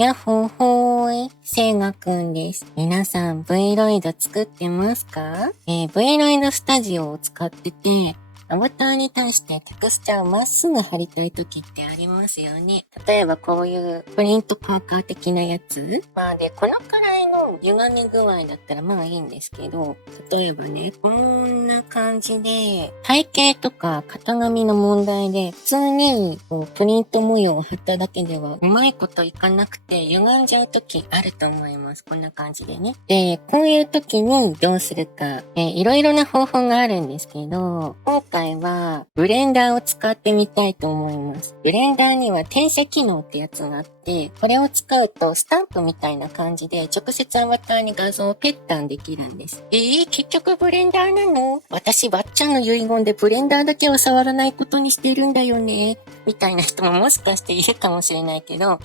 やっほーほーい、せいがくんです。皆さん Vroid 作ってますか？Vroid スタジオを使ってて、アバターに対してテクスチャーをまっすぐ貼りたい時ってありますよね。例えばこういうプリントパーカー的なやつ。で、このくらいの歪み具合だったらいいんですけど、例えばね、こんな感じで、体型とか型紙の問題で、普通にプリント模様を貼っただけではうまいこといかなくて歪んじゃう時あると思います。こんな感じでね。で、こういう時にどうするか、いろいろな方法があるんですけど、今回はブレンダーを使ってみたいと思います。ブレンダーには転写機能ってやつがあって、これを使うとスタンプみたいな感じで直接アバターに画像をペッタンできるんです。結局ブレンダーなの？私ばっちゃんの遺言でブレンダーだけは触らないことにしてるんだよね。みたいな人ももしかしているかもしれないけど、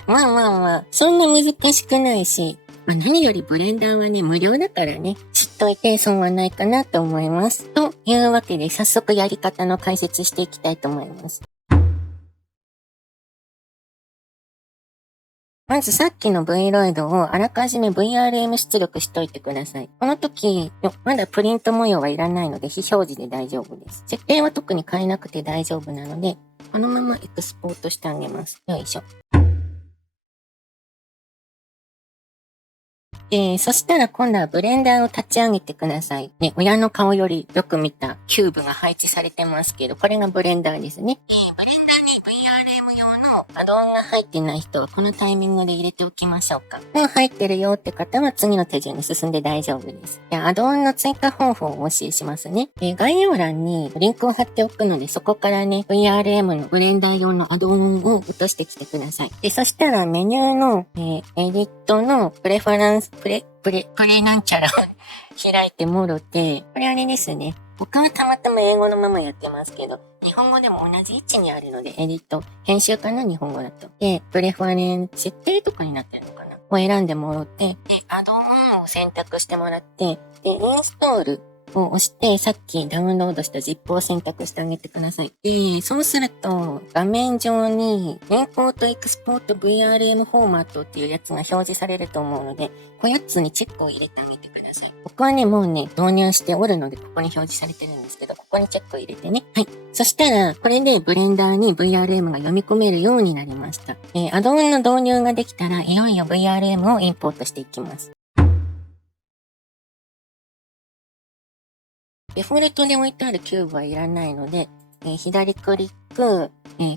そんな難しくないし、何よりブレンダーはね、無料だからね、知っといて損はないかなと思います。というわけで、早速やり方の解説していきたいと思います。まずさっきの Vroid をあらかじめ VRM 出力しといてください。この時、まだプリント模様はいらないので非表示で大丈夫です。設定は特に変えなくて大丈夫なので、このままエクスポートしてあげます。よいしょ。そしたら今度はブレンダーを立ち上げてください。ね、親の顔よりよく見たキューブが配置されてますけど、これがブレンダーですね。ブレンダーに VRM 用のアドオンが入ってない人はこのタイミングで入れておきましょうか。もう入ってるよって方は次の手順に進んで大丈夫です。アドオンの追加方法をお教えしますね。概要欄にリンクを貼っておくので、そこからね、VRM のブレンダー用のアドオンを落としてきてください。そしたらメニューの、エディットのプレファランス、プレなんちゃらを開いてもろて、これあれですね。僕はたまたま英語のままやってますけど、日本語でも同じ位置にあるので、エディット、編集かな、日本語だと。で、プレファレンス、設定とかになってるのかなを選んでもらって、で、アドオンを選択してもらって、で、インストールを押して、さっきダウンロードした ZIP を選択してあげてください。で、そうすると、画面上に、インポートエクスポート VRM フォーマットっていうやつが表示されると思うので、こやつにチェックを入れてあげてください。僕はね、もうね、導入しておるので、ここに表示されてるんですけど、ここにチェックを入れてね。はい。そしたら、これでブレンダーに VRM が読み込めるようになりました。アドオンの導入ができたら、いよいよ VRM をインポートしていきます。デフォルトで置いてあるキューブはいらないので、左クリック、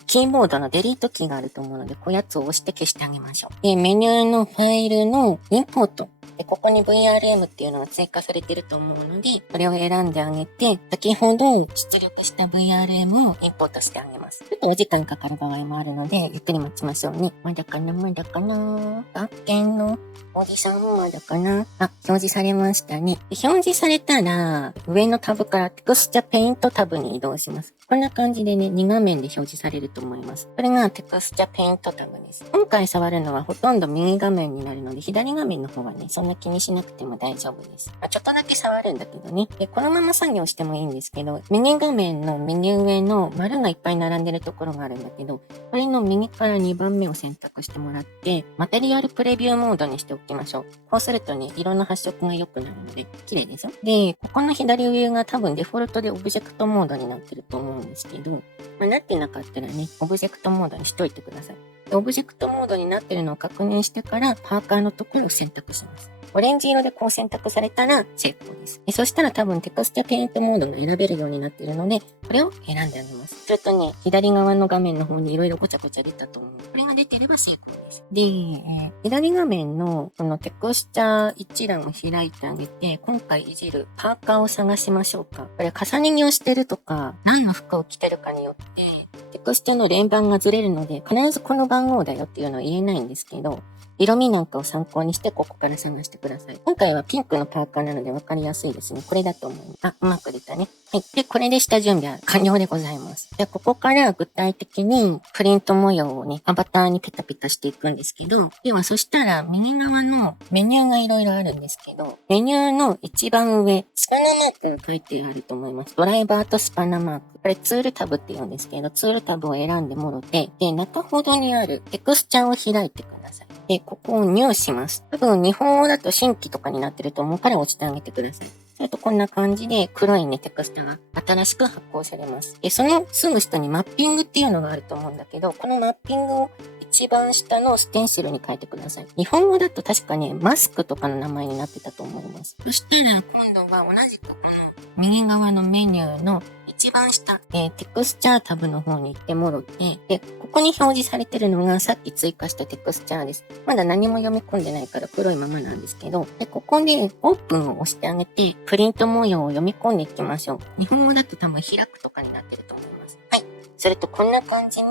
キーボードのデリートキーがあると思うので、こういうやつを押して消してあげましょう。メニューのファイルのインポート。ここに VRM っていうのが追加されてると思うので、これを選んであげて、先ほど出力した VRM をインポートしてあげます。ちょっとお時間かかる場合もあるので、ゆっくり待ちましょうね。まだかな学研のおじさんもまだかな表示されましたね。表示されたら、上のタブからテクスチャペイントタブに移動します。こんな感じでね、2画面で表示されると思います。これがテクスチャペイントタブです。今回触るのはほとんど右画面になるので、左画面の方はね、そんな気にしなくても大丈夫です。ちょっとだけ触るんだけどね。で、このまま作業してもいいんですけど、右画面の右上の丸がいっぱい並んでるところがあるんだけど、これの右から2番目を選択してもらって、マテリアルプレビューモードにしておきましょう。こうするとね、色の発色が良くなるので、綺麗でしょ？で、ここの左上が多分デフォルトでオブジェクトモードになってると思うんですけど、なってなかったらね、オブジェクトモードにしといてください。オブジェクトモードになってるのを確認してから、パーカーのところを選択します。オレンジ色でこう選択されたら成功です。そしたら多分テクスチャペイントモードが選べるようになっているので、これを選んであげます。ちょっとね、左側の画面の方にいろいろごちゃごちゃ出たと思う。これが出てれば成功です。で、左画面のこのテクスチャ一覧を開いてあげて、今回いじるパーカーを探しましょうか。これ重ね着をしてるとか、何の服を着てるかによって、テクスチャの連番がずれるので、必ずこの番号だよっていうのは言えないんですけど、色味なんかを参考にしてここから探してください。今回はピンクのパーカーなので分かりやすいですね。これだと思います。うまく出たね。はい。で、これで下準備は完了でございます。で、ここから具体的にプリント模様をね、アバターにペタペタしていくんですけど、ではそしたら右側のメニューがいろいろあるんですけど、メニューの一番上、スパナマークが書いてあると思います。ドライバーとスパナマーク。これツールタブって言うんですけど、ツールタブを選んでもろて、で、中ほどにあるテクスチャを開いてください。で、ここを入します。多分日本語だと新規とかになってると思うから押してあげてください。それとこんな感じで黒いね、テクスチャが新しく発行されます。で、そのすぐ下にマッピングっていうのがあると思うんだけど、このマッピングを一番下のステンシルに書いてください。日本語だと確かね、マスクとかの名前になってたと思います。そしたら今度は同じくこの右側のメニューの一番下、テクスチャータブの方に行ってもろって、で、ここに表示されてるのがさっき追加したテクスチャーです。まだ何も読み込んでないから黒いままなんですけど、で、ここでオープンを押してあげて、プリント模様を読み込んでいきましょう。日本語だと多分開くとかになってると思います。はい。それとこんな感じに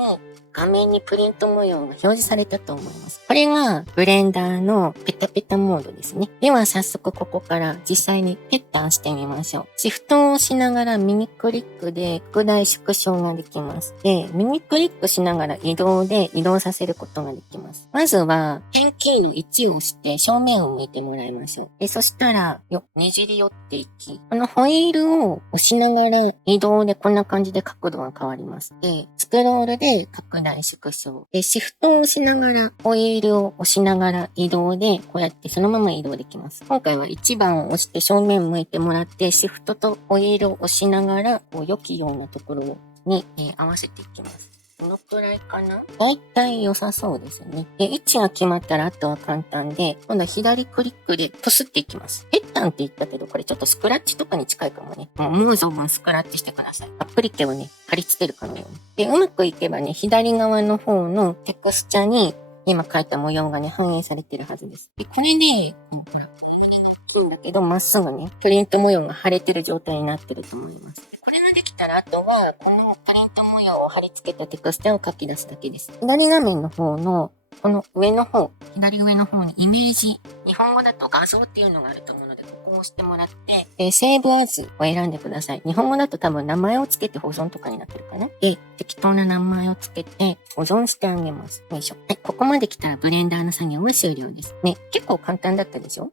画面にプリント模様が表示されたと思います。これがブレンダーのペタペタモードですね。では早速ここから実際にペッタンしてみましょう。シフトを押しながら右クリックで拡大縮小ができます。で、右クリックしながら移動で移動させることができます。まずはペンキーの1を押して正面を向いてもらいましょう。で、そしたらねじり寄っていき、このホイールを押しながら移動でこんな感じで角度が変わります。で、スクロールで拡大縮小。で、シフトを押しながら、ホイールを押しながら移動で、こうやってそのまま移動できます。今回は1番を押して正面向いてもらって、シフトとホイールを押しながら、こう良きようなところに、合わせていきます。どのくらいかな？だいたい良さそうですよね。で、位置が決まったらあとは簡単で、今度は左クリックでプスっていきます。ペッタンって言ったけど、これちょっとスクラッチとかに近いかもね。もうムーゾーンスクラッチしてください。アプリケをね、貼り付けるかのように。で、うまくいけばね、左側の方のテクスチャに今書いた模様がね、反映されてるはずです。で、これで、ほら、大きいんだけど、まっすぐね、プリント模様が腫れてる状態になってると思います。これができたら、あとは、このプリント模様を貼り付けたテクスチャを書き出すだけです。左画面の方の、この上の方、左上の方にイメージ、日本語だと画像っていうのがあると思うので、ここを押してもらって、セーブアズを選んでください。日本語だと多分名前をつけて保存とかになってるかな。で、適当な名前をつけて保存してあげます。よいしょ。はい、ここまで来たらブレンダーの作業は終了です。ね、結構簡単だったでしょ？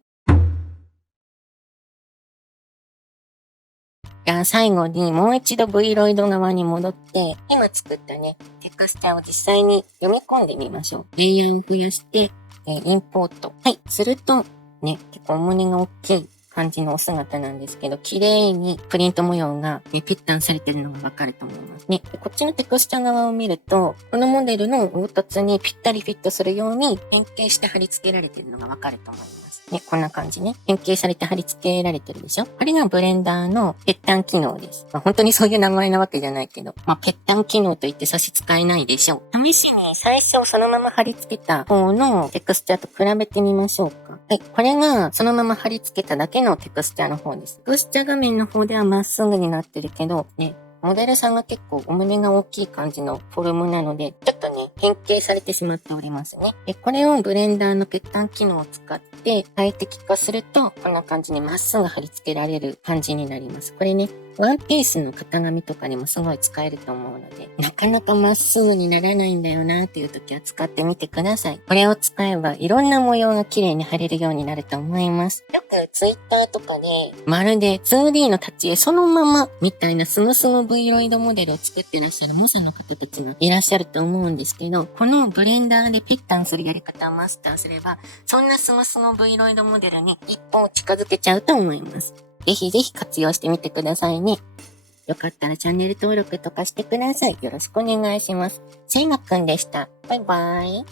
じゃあ最後にもう一度 Vroid 側に戻って、今作ったね、テクスチャーを実際に読み込んでみましょう。レイヤーを増やして、インポート。はい。すると、ね、結構胸が大きい感じのお姿なんですけど、綺麗にプリント模様が、ペッタンされてるのがわかると思いますね。こっちのテクスチャー側を見ると、このモデルの凹凸にぴったりフィットするように変形して貼り付けられてるのがわかると思います。ね、こんな感じね。変形されて貼り付けられてるでしょ？これがブレンダーのペッタン機能です。本当にそういう名前なわけじゃないけど、ペッタン機能と言って差し支えないでしょう。試しに最初そのまま貼り付けた方のテクスチャーと比べてみましょうか。はい。これがそのまま貼り付けただけのテクスチャーの方です。テクスチャー画面の方ではまっすぐになってるけど、ね、モデルさんが結構お胸が大きい感じのフォルムなので、ちょっとね、変形されてしまっておりますね。で、これをブレンダーのペッタン機能を使って最適化すると、こんな感じにまっすぐ貼り付けられる感じになります。これね、ワンピースの型紙とかにもすごい使えると思うので、なかなかまっすぐにならないんだよなっていう時は使ってみてください。これを使えばいろんな模様が綺麗に貼れるようになると思います。よくツイッターとかで、まるで 2D の立ち絵そのままみたいなスムスム Vroid モデルを作ってらっしゃる猛者の方たちがいらっしゃると思うんですけど、このブレンダーでペッタンするやり方をマスターすれば、そんなスムスム Vroid モデルに一歩近づけちゃうと思います。ぜひぜひ活用してみてくださいね。よかったらチャンネル登録とかしてください。よろしくお願いします。せいがくんでした。バイバイ。